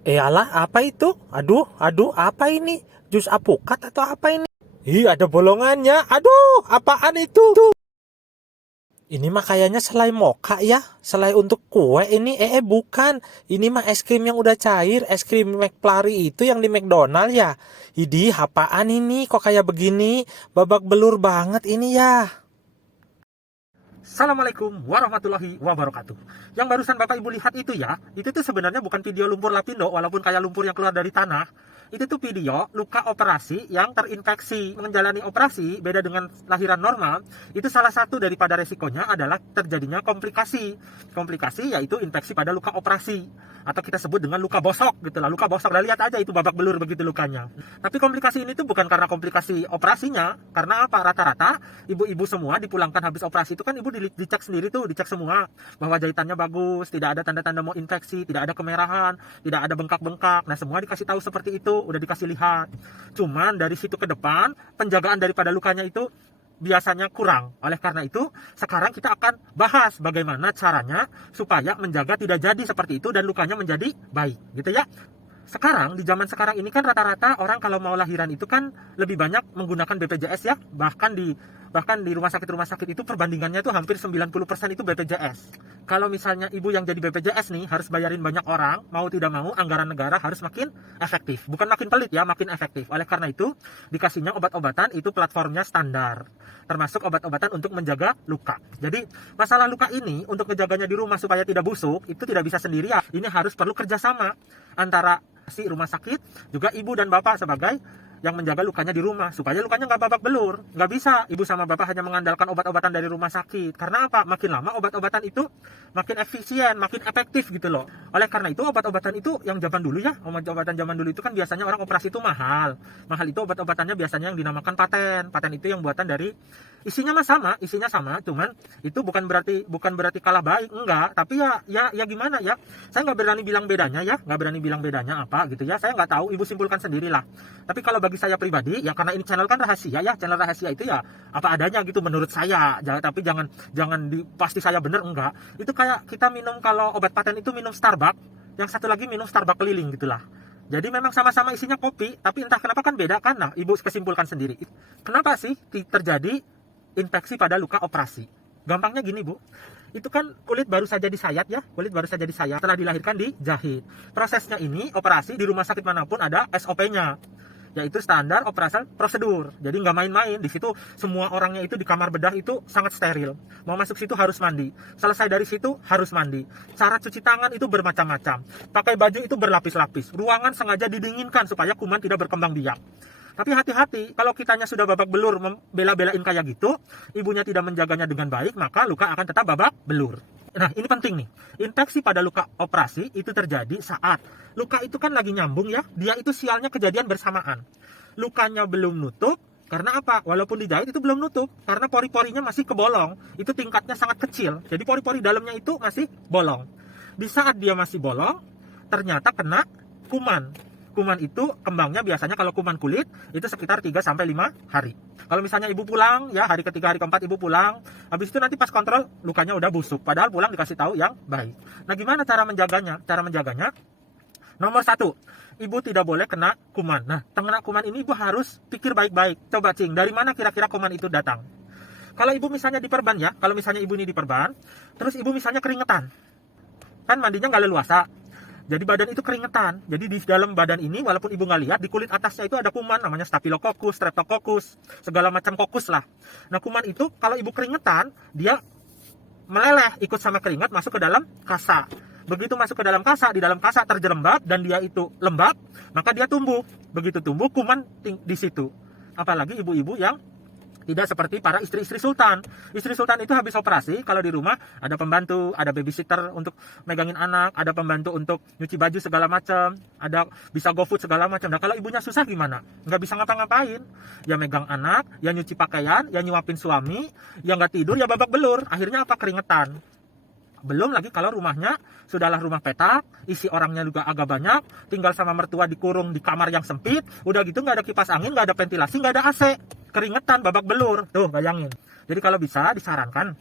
Alah, apa itu? Aduh, aduh, apa ini? Jus apukat atau apa ini? Ih, ada bolongannya. Aduh, apaan itu? Ini mah kayaknya selai moka ya. Selai untuk kue ini. Bukan. Ini mah es krim yang udah cair. Es krim McFlurry itu yang di McDonald ya. Idih, apaan ini? Kok kayak begini? Babak belur banget ini ya. Assalamualaikum warahmatullahi wabarakatuh. Yang barusan Bapak Ibu lihat itu ya, itu tuh sebenarnya bukan video lumpur lapindo, walaupun kayak lumpur yang keluar dari tanah. Itu tuh video luka operasi yang terinfeksi. Menjalani operasi, beda dengan lahiran normal, itu salah satu daripada resikonya adalah terjadinya komplikasi. Komplikasi yaitu infeksi pada luka operasi. Atau kita sebut dengan luka bosok gitu lah. Luka bosok, nah, lihat aja itu babak belur begitu lukanya. Tapi komplikasi ini tuh bukan karena komplikasi operasinya. Karena apa? Rata-rata ibu-ibu semua dipulangkan habis operasi itu kan ibu dicek sendiri tuh, dicek semua bahwa jahitannya bagus, tidak ada tanda-tanda mau infeksi, tidak ada kemerahan, tidak ada bengkak-bengkak. Nah, semua dikasih tahu seperti itu, udah dikasih lihat. Cuman dari situ ke depan, penjagaan daripada lukanya itu biasanya kurang. Oleh karena itu, sekarang kita akan bahas bagaimana caranya supaya menjaga tidak jadi seperti itu dan lukanya menjadi baik, gitu ya. Sekarang, di zaman sekarang ini kan rata-rata orang kalau mau lahiran itu kan lebih banyak menggunakan BPJS ya. Bahkan di rumah sakit itu perbandingannya tuh hampir 90% itu BPJS. Kalau misalnya ibu yang jadi BPJS nih harus bayarin banyak orang, mau tidak mau anggaran negara harus makin efektif. Bukan makin pelit ya, makin efektif. Oleh karena itu, dikasihnya obat-obatan itu platformnya standar. Termasuk obat-obatan untuk menjaga luka. Jadi, masalah luka ini untuk menjaganya di rumah supaya tidak busuk, itu tidak bisa sendirian. Ini harus perlu kerjasama antara si rumah sakit, juga ibu dan bapak sebagai yang menjaga lukanya di rumah supaya lukanya nggak babak belur. Nggak bisa ibu sama bapak hanya mengandalkan obat-obatan dari rumah sakit. Karena apa? Makin lama obat-obatan itu makin efisien, makin efektif gitu loh. Oleh karena itu obat-obatan itu yang zaman dulu ya, obat-obatan zaman dulu itu kan biasanya orang operasi itu mahal. Mahal itu obat-obatannya biasanya yang dinamakan paten. Paten itu yang buatan dari isinya sama, cuman itu bukan berarti kalah baik, enggak. Tapi ya gimana ya? Saya nggak berani bilang bedanya ya, nggak berani bilang bedanya apa gitu ya. Saya nggak tahu, ibu simpulkan sendirilah. Tapi kalau bagi saya pribadi, ya karena ini channel kan rahasia ya, channel rahasia itu ya apa adanya gitu menurut saya. Tapi jangan pasti saya bener, enggak. Itu kayak kita minum, kalau obat paten itu minum Starbucks, yang satu lagi minum Starbucks keliling gitulah. Jadi memang sama-sama isinya kopi, tapi entah kenapa kan beda kan. Nah, ibu kesimpulkan sendiri. Kenapa sih terjadi infeksi pada luka operasi? Gampangnya gini, Bu. Itu kan kulit baru saja disayat ya, kulit baru saja disayat, setelah dilahirkan dijahit. Prosesnya ini operasi di rumah sakit manapun ada SOP-nya, yaitu standar operasi prosedur. Jadi nggak main-main. Di situ semua orangnya itu di kamar bedah itu sangat steril. Mau masuk situ harus mandi. Selesai dari situ harus mandi. Cara cuci tangan itu bermacam-macam. Pakai baju itu berlapis-lapis. Ruangan sengaja didinginkan supaya kuman tidak berkembang biak. Tapi hati-hati, kalau kitanya sudah babak belur bela-belain kayak gitu, ibunya tidak menjaganya dengan baik, maka luka akan tetap babak belur. Nah, ini penting nih. Infeksi pada luka operasi itu terjadi saat luka itu kan lagi nyambung ya. Dia itu sialnya kejadian bersamaan. Lukanya belum nutup, karena apa? Walaupun dijahit itu belum nutup, karena pori-porinya masih kebolong. Itu tingkatnya sangat kecil. Jadi pori-pori dalamnya itu masih bolong. Di saat dia masih bolong, ternyata kena kuman. Kuman itu kembangnya biasanya kalau kuman kulit itu sekitar 3-5 hari. Kalau misalnya ibu pulang ya hari ketiga, hari keempat ibu pulang, habis itu nanti pas kontrol lukanya udah busuk. Padahal pulang dikasih tahu yang baik. Nah, gimana cara menjaganya? Cara menjaganya, nomor satu, ibu tidak boleh kena kuman. Nah, kena kuman ini ibu harus pikir baik-baik. Coba cing, dari mana kira-kira kuman itu datang? Kalau ibu misalnya diperban ya, kalau misalnya ibu ini diperban, terus ibu misalnya keringetan, kan mandinya nggak leluasa. Jadi badan itu keringetan. Jadi di dalam badan ini walaupun ibu nggak lihat, di kulit atasnya itu ada kuman namanya Staphylococcus, Streptococcus, segala macam kokus lah. Nah, kuman itu kalau ibu keringetan, dia meleleh ikut sama keringat masuk ke dalam kasa. Begitu masuk ke dalam kasa, di dalam kasa terjerembab dan dia itu lembab, maka dia tumbuh. Begitu tumbuh, kuman di situ. Apalagi ibu-ibu yang tidak seperti para istri-istri sultan. Istri sultan itu habis operasi, kalau di rumah ada pembantu, ada babysitter untuk megangin anak, ada pembantu untuk nyuci baju segala macam, ada bisa GoFood segala macam. Nah, kalau ibunya susah gimana? Nggak bisa ngapa-ngapain. Ya megang anak, ya nyuci pakaian, ya nyuapin suami, ya nggak tidur, ya babak belur. Akhirnya apa? Keringetan. Belum lagi kalau rumahnya sudahlah rumah petak, isi orangnya juga agak banyak, tinggal sama mertua dikurung di kamar yang sempit, udah gitu nggak ada kipas angin, nggak ada ventilasi, nggak ada AC, keringetan, babak belur. Tuh, bayangin. Jadi kalau bisa disarankan,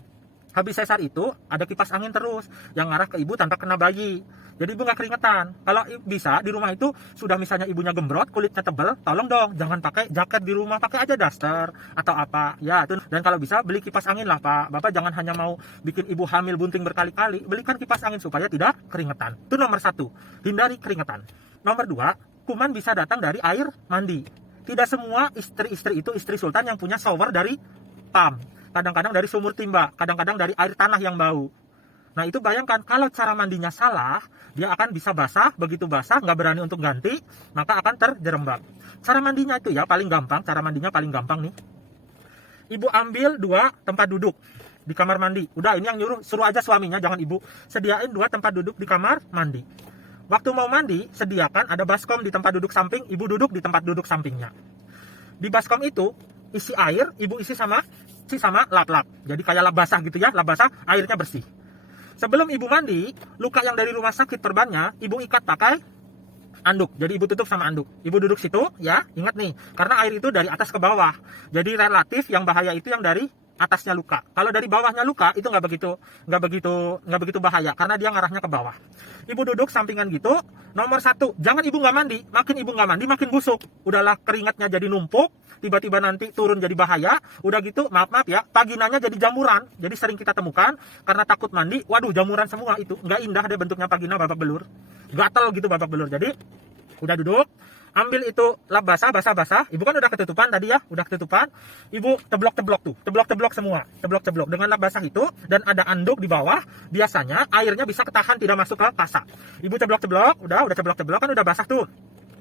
Habis sesar itu ada kipas angin terus yang ngarah ke ibu tanpa kena bayi. Jadi ibu nggak keringetan. Kalau bisa di rumah itu sudah misalnya ibunya gembrot, kulitnya tebel, tolong dong jangan pakai jaket di rumah, pakai aja daster atau apa. Ya itu. Dan kalau bisa beli kipas angin lah Pak. Bapak jangan hanya mau bikin ibu hamil bunting berkali-kali, belikan kipas angin supaya tidak keringetan. Itu nomor 1, hindari keringetan. Nomor 2, kuman bisa datang dari air mandi. Tidak semua istri-istri itu istri sultan yang punya shower dari pam. Kadang-kadang dari sumur timba, kadang-kadang dari air tanah yang bau. Nah itu bayangkan kalau cara mandinya salah, dia akan bisa basah, begitu basah nggak berani untuk ganti, maka akan terjerembab. Cara mandinya itu ya paling gampang, cara mandinya paling gampang nih. Ibu ambil 2 tempat duduk di kamar mandi. Udah ini yang nyuruh, suruh aja suaminya, jangan ibu. Sediain 2 tempat duduk di kamar mandi. Waktu mau mandi, sediakan ada baskom di tempat duduk samping, ibu duduk di tempat duduk sampingnya. Di baskom itu isi air, ibu isi sama lap-lap. Jadi kayak lap basah gitu ya, lap basah, airnya bersih. Sebelum ibu mandi, luka yang dari rumah sakit perbannya, ibu ikat pakai anduk. Jadi ibu tutup sama anduk. Ibu duduk situ ya, ingat nih, karena air itu dari atas ke bawah. Jadi relatif yang bahaya itu yang dari atasnya luka. Kalau dari bawahnya luka itu nggak begitu bahaya karena dia ngarahnya ke bawah. Ibu duduk sampingan gitu. Nomor 1, jangan ibu nggak mandi. Makin ibu nggak mandi makin busuk. Udahlah keringatnya jadi numpuk. Tiba-tiba nanti turun jadi bahaya. Udah gitu maaf ya, vaginanya jadi jamuran. Jadi sering kita temukan karena takut mandi. Waduh jamuran semua itu. Nggak indah deh bentuknya vagina babak belur. Gatel gitu babak belur. Jadi udah duduk. Ambil itu lap basah. Ibu kan udah ketutupan tadi ya, udah ketutupan. Ibu teblok-teblok tuh, teblok-teblok semua, teblok-teblok dengan lap basah itu dan ada anduk di bawah. Biasanya airnya bisa ketahan tidak masuk ke kasak. Ibu teblok-teblok, udah teblok-teblok kan udah basah tuh.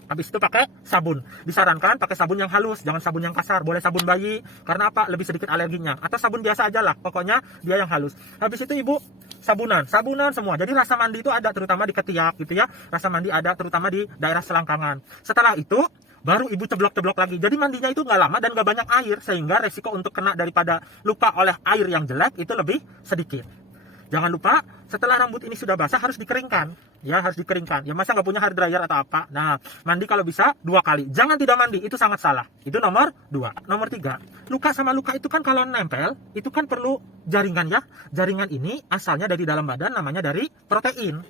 Habis itu pakai sabun. Disarankan pakai sabun yang halus, jangan sabun yang kasar. Boleh sabun bayi, karena apa? Lebih sedikit alerginya. Atau sabun biasa aja lah, pokoknya dia yang halus. Habis itu ibu sabunan semua. Jadi rasa mandi itu ada terutama di ketiak gitu ya. Rasa mandi ada terutama di daerah selangkangan. Setelah itu baru ibu ceblok-ceblok lagi. Jadi mandinya itu nggak lama dan nggak banyak air, sehingga resiko untuk kena daripada luka oleh air yang jelek itu lebih sedikit. Jangan lupa setelah rambut ini sudah basah harus dikeringkan. Ya harus dikeringkan. Ya masa nggak punya hair dryer atau apa. Nah mandi kalau bisa 2 kali. Jangan tidak mandi, itu sangat salah. Itu nomor 2. Nomor 3, luka sama luka itu kan kalau nempel itu kan perlu jaringan ya. Jaringan ini asalnya dari dalam badan, namanya dari protein.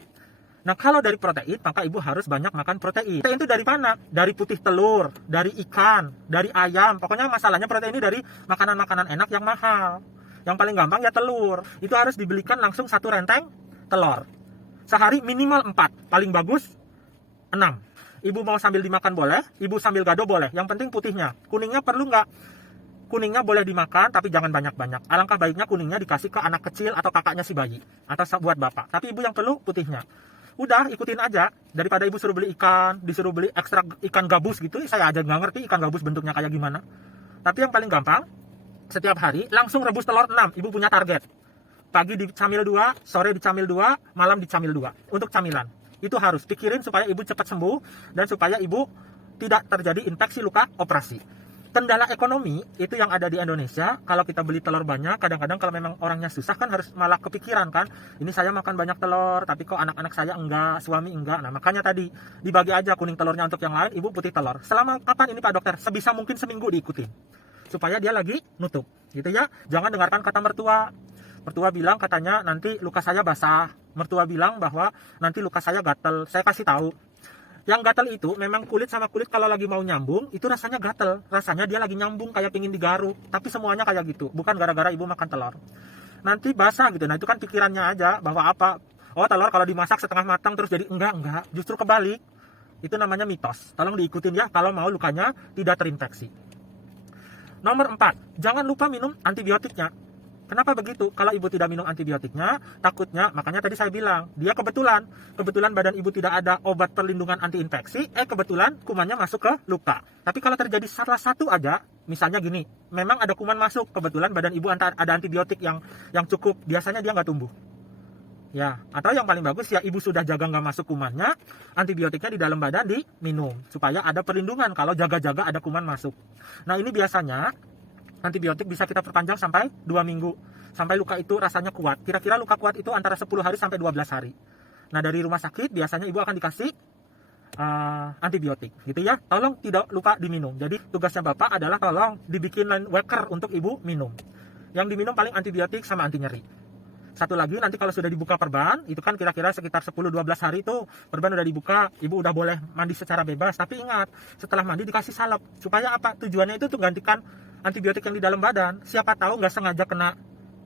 Nah kalau dari protein maka ibu harus banyak makan protein. Protein itu dari mana? Dari putih telur, dari ikan, dari ayam. Pokoknya masalahnya protein ini dari makanan-makanan enak yang mahal. Yang paling gampang ya telur. Itu harus dibelikan langsung 1 renteng telur. Sehari minimal 4, paling bagus 6. Ibu mau sambil dimakan boleh, ibu sambil gado boleh. Yang penting putihnya. Kuningnya perlu nggak? Kuningnya boleh dimakan tapi jangan banyak-banyak. Alangkah baiknya kuningnya dikasih ke anak kecil atau kakaknya si bayi. Atau buat bapak. Tapi ibu yang perlu putihnya. Udah ikutin aja. Daripada ibu suruh beli ikan, disuruh beli ekstrak ikan gabus gitu. Saya aja nggak ngerti ikan gabus bentuknya kayak gimana. Tapi yang paling gampang, setiap hari langsung rebus telur 6. Ibu punya target. Pagi dicamil 2, sore dicamil 2, malam dicamil 2. Untuk camilan. Itu harus pikirin supaya ibu cepat sembuh dan supaya ibu tidak terjadi infeksi luka operasi. Kendala ekonomi itu yang ada di Indonesia. Kalau kita beli telur banyak, kadang-kadang kalau memang orangnya susah kan harus malah kepikiran kan. Ini saya makan banyak telur, tapi kok anak-anak saya enggak, suami enggak. Nah makanya tadi dibagi aja kuning telurnya untuk yang lain, ibu putih telur. Selama kapan ini Pak Dokter? Sebisa mungkin seminggu diikutin. Supaya dia lagi nutup gitu ya. Jangan dengarkan kata mertua. Mertua bilang katanya nanti luka saya basah. Mertua bilang bahwa nanti luka saya gatel. Saya kasih tahu. Yang gatel itu memang kulit sama kulit kalau lagi mau nyambung itu rasanya gatel. Rasanya dia lagi nyambung kayak pingin digaruk. Tapi semuanya kayak gitu. Bukan gara-gara ibu makan telur. Nanti basah gitu. Nah itu kan pikirannya aja bahwa apa? Oh telur kalau dimasak setengah matang terus jadi enggak. Justru kebalik. Itu namanya mitos. Tolong diikutin ya kalau mau lukanya tidak terinfeksi. Nomor 4, jangan lupa minum antibiotiknya. Kenapa begitu? Kalau ibu tidak minum antibiotiknya, takutnya, makanya tadi saya bilang, dia kebetulan badan ibu tidak ada obat perlindungan anti-infeksi, kebetulan kumannya masuk ke luka. Tapi kalau terjadi salah satu aja, misalnya gini, memang ada kuman masuk, kebetulan badan ibu ada antibiotik yang cukup, biasanya dia nggak tumbuh. Ya, atau yang paling bagus ya ibu sudah jaga nggak masuk kumannya, antibiotiknya di dalam badan diminum, supaya ada perlindungan kalau jaga-jaga ada kuman masuk. Nah ini biasanya, antibiotik bisa kita perpanjang sampai 2 minggu. Sampai luka itu rasanya kuat. Kira-kira luka kuat itu antara 10 hari sampai 12 hari. Nah dari rumah sakit biasanya ibu akan dikasih antibiotik gitu ya. Tolong tidak lupa diminum. Jadi tugasnya bapak adalah tolong dibikin waker untuk ibu minum. Yang diminum paling antibiotik sama anti nyeri. Satu lagi, nanti kalau sudah dibuka perban, itu kan kira-kira sekitar 10-12 hari itu perban udah dibuka, ibu udah boleh mandi secara bebas. Tapi ingat, setelah mandi dikasih salep. Supaya apa? Tujuannya itu untuk gantikan antibiotik yang di dalam badan. Siapa tahu nggak sengaja kena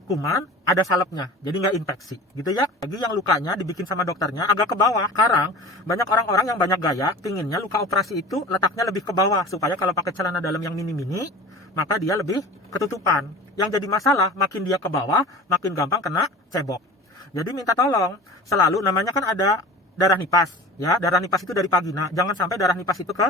kuman, ada salepnya, jadi nggak infeksi, gitu ya. Lagi yang lukanya dibikin sama dokternya agak ke bawah. Sekarang banyak orang-orang yang banyak gaya, pinginnya luka operasi itu letaknya lebih ke bawah, supaya kalau pakai celana dalam yang mini-mini, maka dia lebih ketutupan. Yang jadi masalah, makin dia ke bawah, makin gampang kena cebok. Jadi minta tolong, selalu namanya kan ada darah nipas, ya. Darah nipas itu dari vagina, jangan sampai darah nipas itu ke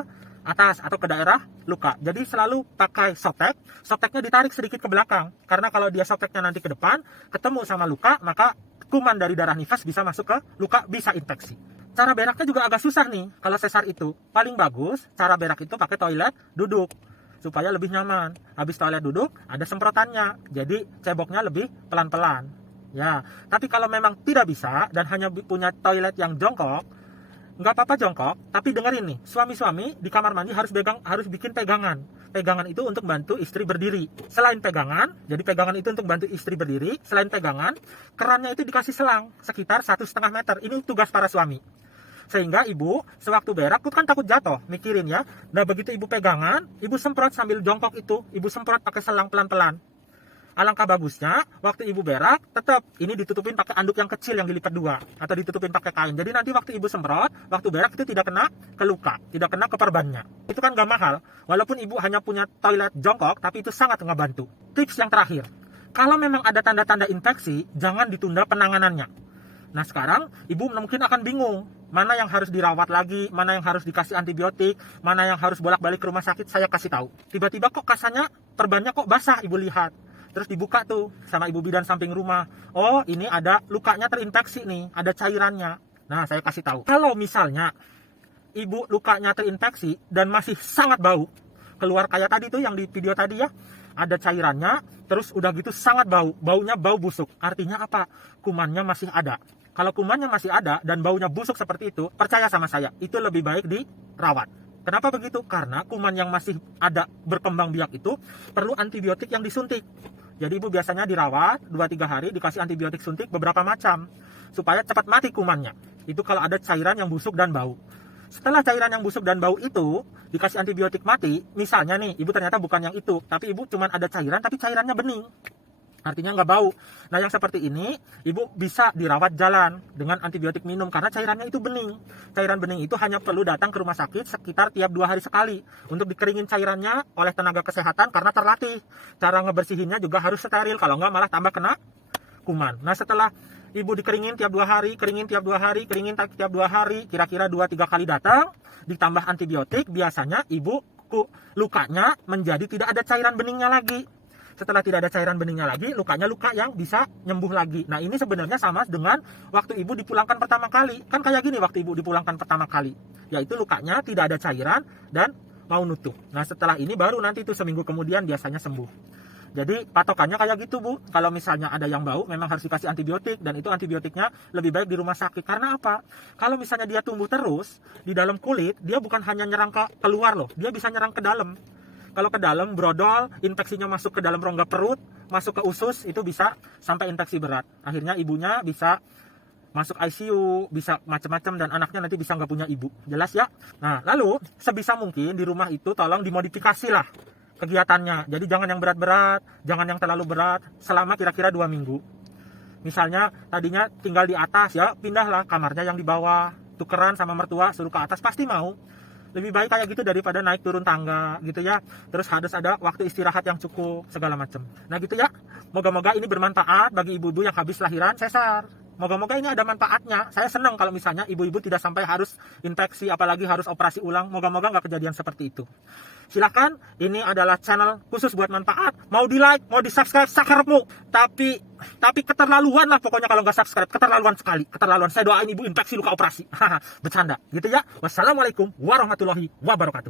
atas atau ke daerah luka. Jadi selalu pakai softtek, softeknya ditarik sedikit ke belakang, karena kalau dia softeknya nanti ke depan ketemu sama luka, maka kuman dari darah nifas bisa masuk ke luka, bisa infeksi. Cara beraknya juga agak susah nih. Kalau sesar itu paling bagus cara berak itu pakai toilet duduk, supaya lebih nyaman. Habis toilet duduk ada semprotannya, jadi ceboknya lebih pelan-pelan, ya. Tapi kalau memang tidak bisa dan hanya punya toilet yang jongkok, nggak apa-apa jongkok, tapi dengerin nih, suami-suami di kamar mandi harus bikin pegangan. Pegangan itu untuk bantu istri berdiri. Selain pegangan, jadi pegangan itu untuk bantu istri berdiri. Selain pegangan, kerannya itu dikasih selang sekitar 1,5 meter. Ini tugas para suami. Sehingga ibu sewaktu berak tuh kan takut jatuh, mikirin ya. Nah begitu ibu pegangan, ibu semprot sambil jongkok itu, ibu semprot pakai selang pelan-pelan. Alangkah bagusnya waktu ibu berak tetap ini ditutupin pakai anduk yang kecil yang dilipat dua, atau ditutupin pakai kain. Jadi nanti waktu ibu semprot, waktu berak itu tidak kena ke luka, tidak kena ke perbannya. Itu kan gak mahal, walaupun ibu hanya punya toilet jongkok, tapi itu sangat ngebantu. Tips yang terakhir, kalau memang ada tanda-tanda infeksi, jangan ditunda penanganannya. Nah sekarang ibu mungkin akan bingung, mana yang harus dirawat lagi, mana yang harus dikasih antibiotik, mana yang harus bolak-balik ke rumah sakit. Saya kasih tahu, tiba-tiba kok kasarnya perbannya kok basah, ibu lihat. Terus dibuka tuh sama ibu bidan samping rumah. Oh, ini ada lukanya terinfeksi nih, ada cairannya. Nah, saya kasih tahu. Kalau misalnya ibu lukanya terinfeksi dan masih sangat bau, keluar kayak tadi tuh yang di video tadi ya, ada cairannya, terus udah gitu sangat bau, baunya bau busuk. Artinya apa? Kumannya masih ada. Kalau kumannya masih ada dan baunya busuk seperti itu, percaya sama saya, itu lebih baik dirawat. Kenapa begitu? Karena kuman yang masih ada berkembang biak itu perlu antibiotik yang disuntik. Jadi ibu biasanya dirawat 2-3 hari, dikasih antibiotik suntik beberapa macam, supaya cepat mati kumannya. Itu kalau ada cairan yang busuk dan bau. Setelah cairan yang busuk dan bau itu dikasih antibiotik mati, misalnya nih ibu ternyata bukan yang itu, tapi ibu cuma ada cairan tapi cairannya bening, artinya nggak bau. Nah yang seperti ini ibu bisa dirawat jalan dengan antibiotik minum, karena cairannya itu bening. Cairan bening itu hanya perlu datang ke rumah sakit sekitar tiap 2 hari sekali untuk dikeringin cairannya oleh tenaga kesehatan, karena terlatih. Cara ngebersihinnya juga harus steril, kalau nggak malah tambah kena kuman. Nah setelah ibu dikeringin tiap 2 hari, keringin tiap 2 hari, keringin tiap 2 hari, kira-kira 2-3 kali datang, ditambah antibiotik, biasanya ibu lukanya menjadi tidak ada cairan beningnya lagi. Setelah tidak ada cairan beningnya lagi, lukanya luka yang bisa nyembuh lagi. Nah ini sebenarnya sama dengan waktu ibu dipulangkan pertama kali. Kan kayak gini waktu ibu dipulangkan pertama kali, yaitu lukanya tidak ada cairan dan mau nutup. Nah setelah ini baru nanti itu seminggu kemudian biasanya sembuh. Jadi patokannya kayak gitu bu, kalau misalnya ada yang bau memang harus dikasih antibiotik, dan itu antibiotiknya lebih baik di rumah sakit. Karena apa? Kalau misalnya dia tumbuh terus di dalam kulit, dia bukan hanya nyerang ke keluar loh, dia bisa nyerang ke dalam. Kalau ke dalam brodol, infeksinya masuk ke dalam rongga perut, masuk ke usus, itu bisa sampai infeksi berat. Akhirnya ibunya bisa masuk ICU, bisa macam-macam, dan anaknya nanti bisa nggak punya ibu. Jelas ya? Nah, lalu sebisa mungkin di rumah itu tolong dimodifikasi lah kegiatannya. Jadi jangan yang berat-berat, jangan yang terlalu berat, selama kira-kira 2 minggu. Misalnya tadinya tinggal di atas ya, pindahlah kamarnya yang di bawah, tukeran sama mertua, suruh ke atas, pasti mau. Lebih baik kayak gitu daripada naik turun tangga gitu ya. Terus harus ada waktu istirahat yang cukup, segala macam. Nah gitu ya. Moga-moga ini bermanfaat bagi ibu-ibu yang habis lahiran sesar. Moga-moga ini ada manfaatnya. Saya senang kalau misalnya ibu-ibu tidak sampai harus infeksi, apalagi harus operasi ulang. Moga-moga nggak kejadian seperti itu. Silakan, ini adalah channel khusus buat manfaat. Mau di like, mau di subscribe, sakarepmu. Tapi keterlaluan lah pokoknya kalau nggak subscribe. Keterlaluan sekali, keterlaluan. Saya doain ibu infeksi luka operasi. Bercanda, gitu ya. Wassalamualaikum warahmatullahi wabarakatuh.